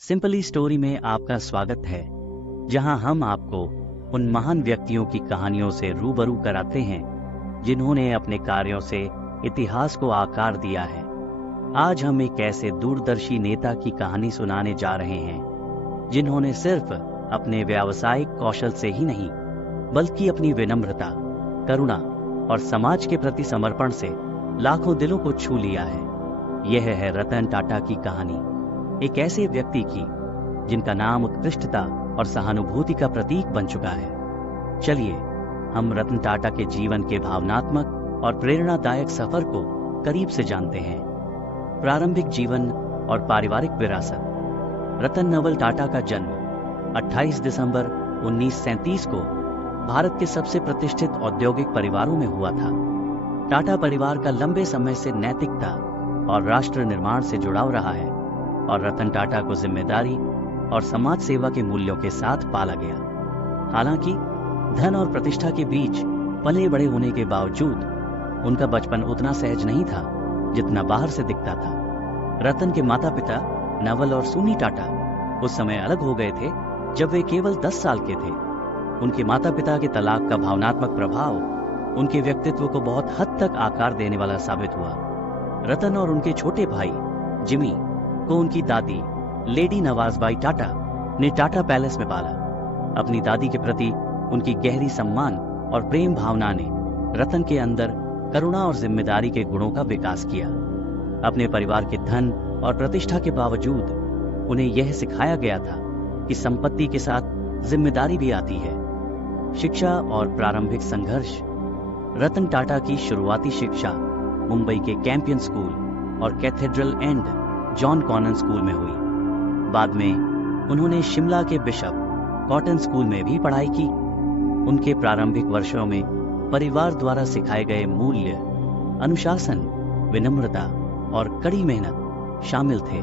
Simply story में आपका स्वागत है, जहां हम आपको उन महान व्यक्तियों की कहानियों से रूबरू कराते हैं जिन्होंने अपने कार्यों से इतिहास को आकार दिया है। आज हम एक ऐसे दूरदर्शी नेता की कहानी सुनाने जा रहे हैं जिन्होंने सिर्फ अपने व्यावसायिक कौशल से ही नहीं, बल्कि अपनी विनम्रता, करुणा और समाज के प्रति समर्पण से लाखों दिलों को छू लिया है। यह है रतन टाटा की कहानी, एक ऐसे व्यक्ति की जिनका नाम उत्कृष्टता और सहानुभूति का प्रतीक बन चुका है। चलिए हम रतन टाटा के जीवन के भावनात्मक और प्रेरणादायक सफर को करीब से जानते हैं। प्रारंभिक जीवन और पारिवारिक विरासत। रतन नवल टाटा का जन्म 28 दिसंबर 1937 को भारत के सबसे प्रतिष्ठित औद्योगिक परिवारों में हुआ था। टाटा परिवार का लंबे समय से नैतिकता और राष्ट्र निर्माण से जुड़ाव रहा है और रतन टाटा को जिम्मेदारी और समाज सेवा के मूल्यों के साथ पाला गया। हालांकि धन और प्रतिष्ठा के बीच पले बड़े होने के बावजूद उनका बचपन उतना सहज नहीं था जितना बाहर से दिखता था। रतन के माता पिता नवल और सुनी टाटा उस समय अलग हो गए थे जब वे केवल 10 साल के थे। उनके माता पिता के तलाक का भावनात्मक प्रभाव उनके व्यक्तित्व को बहुत हद तक आकार देने वाला साबित हुआ। रतन और उनके छोटे भाई जिमी को उनकी दादी लेडी नवाजबाई टाटा ने टाटा पैलेस में पाला। अपनी दादी के प्रति उनकी गहरी सम्मान और प्रेम भावना ने रतन के अंदर करुणा और जिम्मेदारी के गुणों का विकास किया। अपने परिवार के धन और प्रतिष्ठा के बावजूद उन्हें यह सिखाया गया था कि संपत्ति के साथ जिम्मेदारी भी आती है। शिक्षा और प्रारंभिक संघर्ष। रतन टाटा की शुरुआती शिक्षा मुंबई के कैंपियन स्कूल और Cathedral and John Connon school में हुई। बाद में उन्होंने शिमला के बिशप कॉटन स्कूल में भी पढ़ाई की। उनके प्रारंभिक वर्षों में परिवार द्वारा सिखाए गए मूल्य, अनुशासन, विनम्रता और कड़ी मेहनत शामिल थे।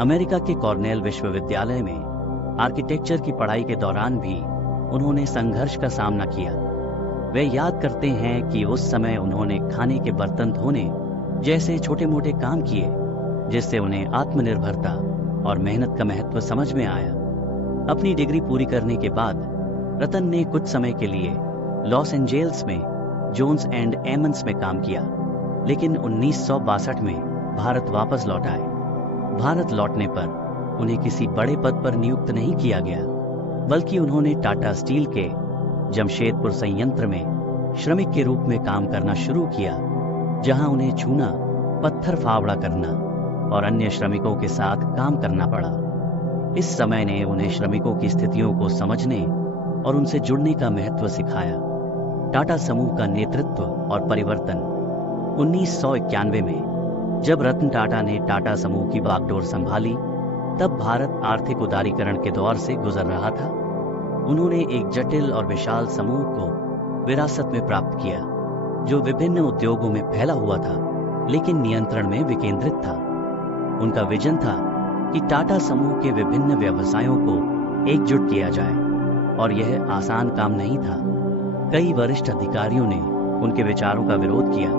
अमेरिका के कॉर्नेल विश्वविद्यालय में आर्किटेक्चर की पढ़ाई के दौरान भी उन्होंने संघर्ष का सामना किया। वे याद करते हैं कि उस समय उन्होंने खाने के बर्तन धोने जैसे छोटे मोटे काम किए, जिससे उन्हें आत्मनिर्भरता और मेहनत का महत्व समझ में आया। अपनी डिग्री पूरी करने के बाद रतन ने कुछ समय के लिए लॉस एंजेल्स में जोन्स एंड एमंस में काम किया, लेकिन 1962 में भारत वापस लौट आए। भारत लौटने पर उन्हें किसी बड़े पद पर नियुक्त नहीं किया गया, बल्कि उन्होंने टाटा स्टील के जमशेदपुर संयंत्र में श्रमिक के रूप में काम करना शुरू किया, जहां उन्हें चूना, पत्थर फावड़ा करना और अन्य श्रमिकों के साथ काम करना पड़ा। इस समय ने उन्हें श्रमिकों की स्थितियों को समझने और उनसे जुड़ने का महत्व सिखाया। टाटा समूह का नेतृत्व और परिवर्तन। 1991 में जब रतन टाटा ने टाटा समूह की बागडोर संभाली, तब भारत आर्थिक उदारीकरण के दौर से गुजर रहा था। उन्होंने एक जटिल और विशाल समूह को विरासत में प्राप्त किया, जो विभिन्न उद्योगों में फैला हुआ था लेकिन नियंत्रण में विकेंद्रित था। उनका विजन था कि टाटा समूह के विभिन्न व्यवसायों को एकजुट किया जाए, और यह आसान काम नहीं था। कई वरिष्ठ अधिकारियों ने उनके विचारों का विरोध किया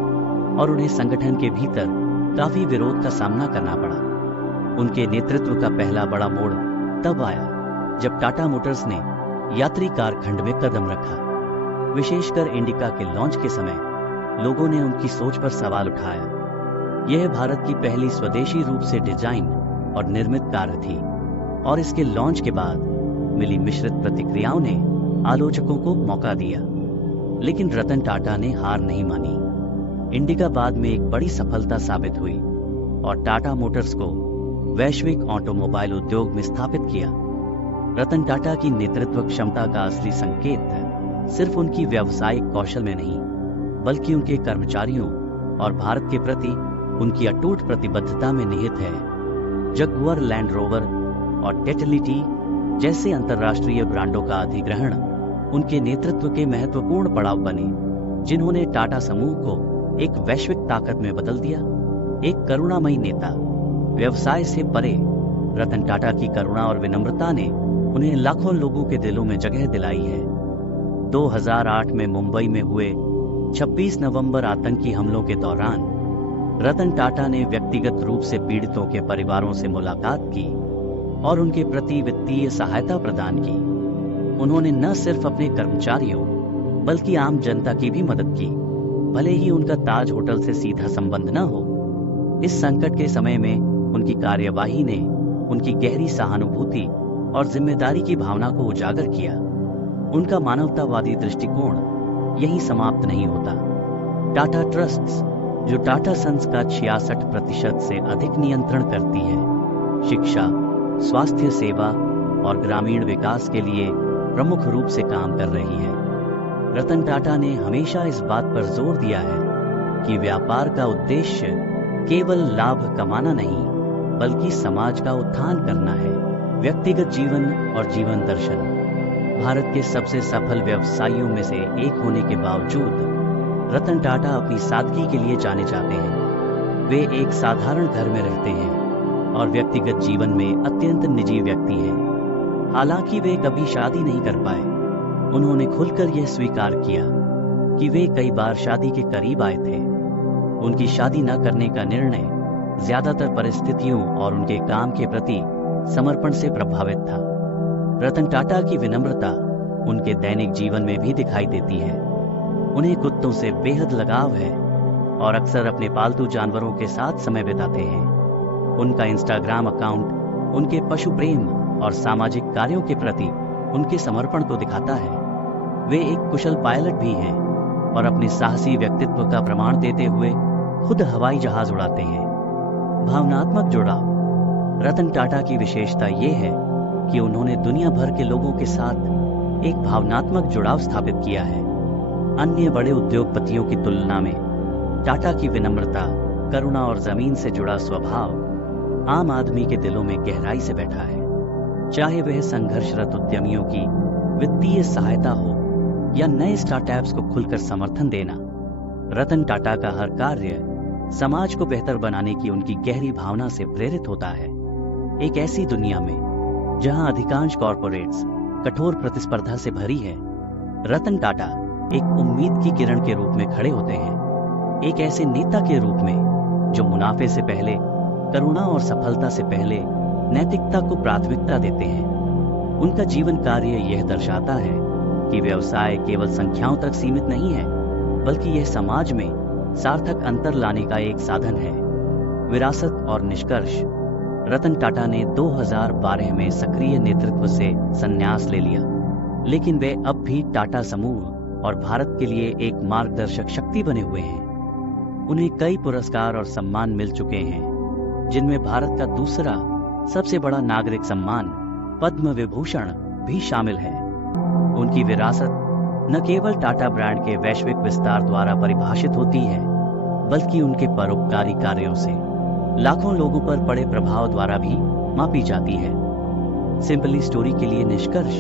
और उन्हें संगठन के भीतर काफी विरोध का सामना करना पड़ा। उनके नेतृत्व का पहला बड़ा मोड़ तब आया जब टाटा मोटर्स ने यात्री कार खंड में कदम रखा। विशेषकर इंडिका के लॉन्च के समय लोगों ने उनकी सोच पर सवाल उठाया। यह भारत की पहली स्वदेशी रूप से डिजाइन और निर्मित कार थी, और इसके लॉन्च के बाद मिली मिश्रित प्रतिक्रियाओं ने आलोचकों को मौका दिया। लेकिन रतन टाटा ने हार नहीं मानी। इंडिका बाद में एक बड़ी सफलता साबित हुई और टाटा मोटर्स को वैश्विक ऑटोमोबाइल उद्योग में स्थापित किया। रतन टाटा की नेतृत्व क्षमता का असली संकेत सिर्फ उनकी व्यावसायिक कौशल में नहीं, बल्कि उनके कर्मचारियों और भारत के प्रति उनकी अटूट प्रतिबद्धता में निहित है। जगुआर लैंड रोवर और टेटलिटी जैसे अंतर्राष्ट्रीय ब्रांडों का अधिग्रहण उनके नेतृत्व के महत्वपूर्ण पड़ाव बने, जिन्होंने टाटा समूह को एक वैश्विक ताकत में बदल दिया। एक करुणामयी नेता, व्यवसाय से परे, रतन टाटा की करुणा और विनम्रता ने उन्हें लाखों लोगों के दिलों में जगह दिलाई है। 2008 में मुंबई में हुए 26 नवंबर आतंकी हमलों के दौरान रतन टाटा ने व्यक्तिगत रूप से पीड़ितों के परिवारों से मुलाकात की और उनके प्रति वित्तीय सहायता प्रदान की। उन्होंने न सिर्फ अपने कर्मचारियों बल्कि आम जनता की भी मदद की, भले ही उनका ताज होटल से सीधा संबंध न हो। इस संकट के समय में उनकी कार्यवाही ने उनकी गहरी सहानुभूति और जिम्मेदारी की भावना को उजागर किया। उनका मानवतावादी दृष्टिकोण यहीं समाप्त नहीं होता। टाटा ट्रस्ट्स, जो टाटा सन्स का 66% से अधिक नियंत्रण करती है, शिक्षा, स्वास्थ्य सेवा और ग्रामीण विकास के लिए प्रमुख रूप से काम कर रही है। रतन टाटा ने हमेशा इस बात पर जोर दिया है कि व्यापार का उद्देश्य केवल लाभ कमाना नहीं, बल्कि समाज का उत्थान करना है। व्यक्तिगत जीवन और जीवन दर्शन। भारत के सबसे सफल व्यवसायियों में से एक होने के बावजूद रतन टाटा अपनी सादगी के लिए जाने जाते हैं। वे एक साधारण घर में रहते हैं और व्यक्तिगत जीवन में अत्यंत निजी व्यक्ति हैं। हालांकि वे कभी शादी नहीं कर पाए, उन्होंने खुलकर यह स्वीकार किया कि वे कई बार शादी के करीब आए थे। उनकी शादी न करने का निर्णय ज्यादातर परिस्थितियों और उनके काम के प्रति समर्पण से प्रभावित था। रतन टाटा की विनम्रता उनके दैनिक जीवन में भी दिखाई देती है। उन्हें कुत्तों से बेहद लगाव है और अक्सर अपने पालतू जानवरों के साथ समय बिताते हैं। उनका इंस्टाग्राम अकाउंट उनके पशु प्रेम और सामाजिक कार्यों के प्रति उनके समर्पण को दिखाता है। वे एक कुशल पायलट भी हैं और अपने साहसी व्यक्तित्व का प्रमाण देते हुए खुद हवाई जहाज उड़ाते हैं। भावनात्मक जुड़ाव। रतन टाटा की विशेषता यह है कि उन्होंने दुनिया भर के लोगों के साथ एक भावनात्मक जुड़ाव स्थापित किया है। अन्य बड़े उद्योगपतियों की तुलना में टाटा की विनम्रता, करुणा और जमीन से जुड़ा स्वभाव आम आदमी के दिलों में गहराई से बैठा है। चाहे वह संघर्षरत उद्यमियों की वित्तीय सहायता हो या नए स्टार्टअप्स को खुलकर समर्थन देना, रतन टाटा का हर कार्य समाज को बेहतर बनाने की उनकी गहरी भावना से प्रेरित होता है। एक ऐसी दुनिया में जहां अधिकांश कॉरपोरेट्स कठोर प्रतिस्पर्धा से भरी है, रतन टाटा एक उम्मीद की किरण के रूप में खड़े होते हैं। एक ऐसे नेता के रूप में जो मुनाफे से पहले, करुणा और सफलता से पहले नैतिकता को प्राथमिकता देते हैं। उनका जीवन कार्य यह दर्शाता है कि व्यवसाय केवल संख्याओं तक सीमित नहीं है, बल्कि यह समाज में सार्थक अंतर लाने का एक साधन है। विरासत और निष्कर्ष। रतन टाटा ने 2012 में सक्रिय नेतृत्व से संन्यास ले लिया, लेकिन वे अब भी टाटा समूह और भारत के लिए एक मार्गदर्शक शक्ति बने हुए हैं। उन्हें कई पुरस्कार और सम्मान मिल चुके हैं, जिनमें भारत का दूसरा सबसे बड़ा नागरिक सम्मान पद्म विभूषण भी शामिल है। उनकी विरासत न केवल टाटा ब्रांड के वैश्विक विस्तार द्वारा परिभाषित होती है, बल्कि उनके परोपकारी कार्यों से लाखों लोगों पर पड़े प्रभाव द्वारा भी मापी जाती है। सिंपली स्टोरी के लिए निष्कर्ष।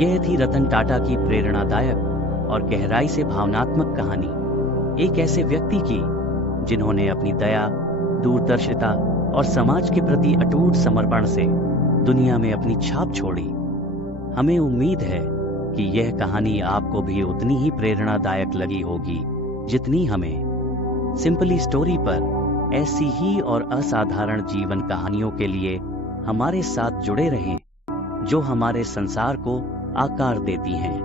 यह थी रतन टाटा की प्रेरणादायक और गहराई से भावनात्मक कहानी, एक ऐसे व्यक्ति की जिन्होंने अपनी दया, दूरदर्शिता और समाज के प्रति अटूट समर्पण से दुनिया में अपनी छाप छोड़ी। हमें उम्मीद है कि यह कहानी आपको भी उतनी ही प्रेरणादायक लगी होगी जितनी हमें। सिंपली स्टोरी पर ऐसी ही और असाधारण जीवन कहानियों के लिए हमारे साथ जुड़े रहें, जो हमारे संसार को आकार देती हैं।